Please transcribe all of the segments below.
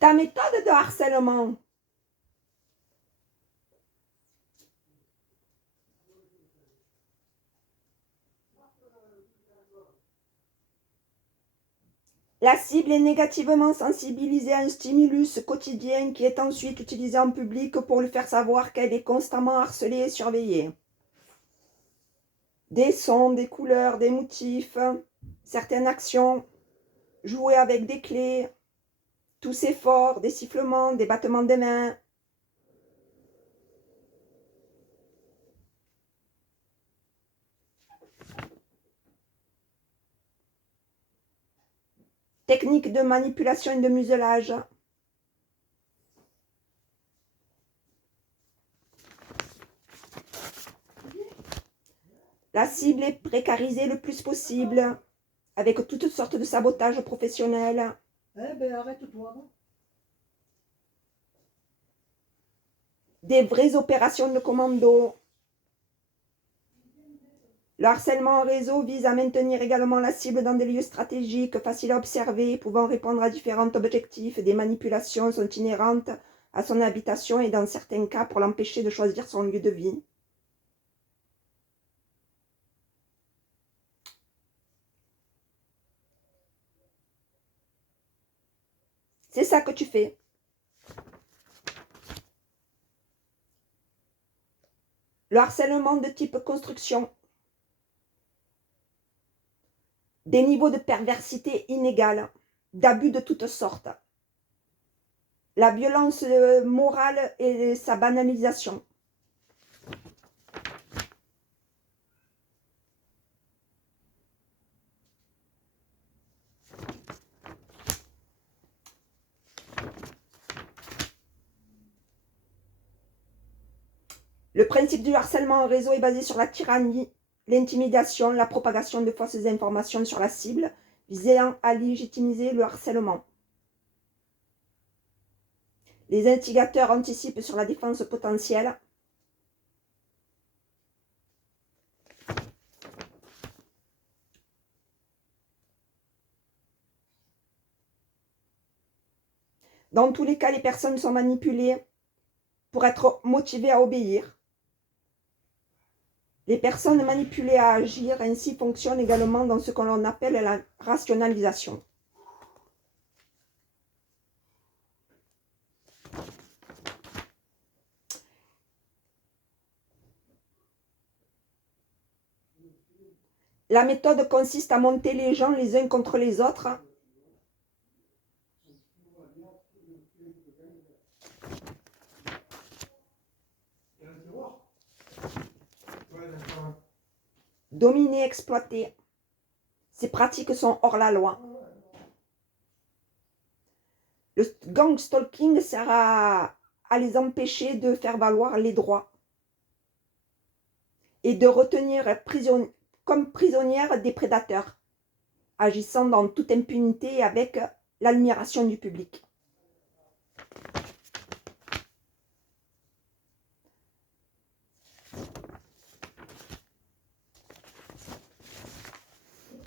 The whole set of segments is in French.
Ta méthode de harcèlement. La cible est négativement sensibilisée à un stimulus quotidien qui est ensuite utilisé en public pour lui faire savoir qu'elle est constamment harcelée et surveillée. Des sons, des couleurs, des motifs, certaines actions, jouer avec des clés, tousser fort, des sifflements, des battements de mains. Technique de manipulation et de muselage. La cible est précarisée le plus possible, avec toutes sortes de sabotages professionnels. Eh ben arrête-toi. Des vraies opérations de commando. Le harcèlement en réseau vise à maintenir également la cible dans des lieux stratégiques, faciles à observer, pouvant répondre à différents objectifs. Des manipulations sont inhérentes à son habitation et dans certains cas pour l'empêcher de choisir son lieu de vie. C'est ça que tu fais. Le harcèlement de type construction. Des niveaux de perversité inégales, d'abus de toutes sortes. La violence morale et sa banalisation. Le principe du harcèlement en réseau est basé sur la tyrannie, l'intimidation, la propagation de fausses informations sur la cible, visant à légitimiser le harcèlement. Les instigateurs anticipent sur la défense potentielle. Dans tous les cas, les personnes sont manipulées pour être motivées à obéir. Les personnes manipulées à agir ainsi fonctionnent également dans ce que l'on appelle la rationalisation. La méthode consiste à monter les gens les uns contre les autres. Dominer, exploiter. Ces pratiques sont hors la loi. Le gang stalking sert à les empêcher de faire valoir les droits et de retenir comme prisonnières des prédateurs, agissant dans toute impunité et avec l'admiration du public.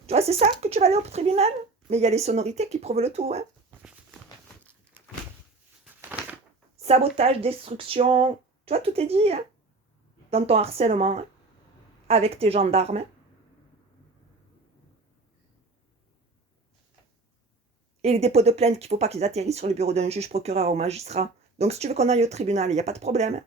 Tu vois, c'est ça que tu vas aller au tribunal? Mais il y a les sonorités qui prouvent le tout. Hein. Sabotage, destruction, tu vois, tout est dit hein, dans ton harcèlement, hein, avec tes gendarmes. Hein. Et les dépôts de plainte qu'il ne faut pas qu'ils atterrissent sur le bureau d'un juge, procureur ou magistrat. Donc si tu veux qu'on aille au tribunal, il n'y a pas de problème.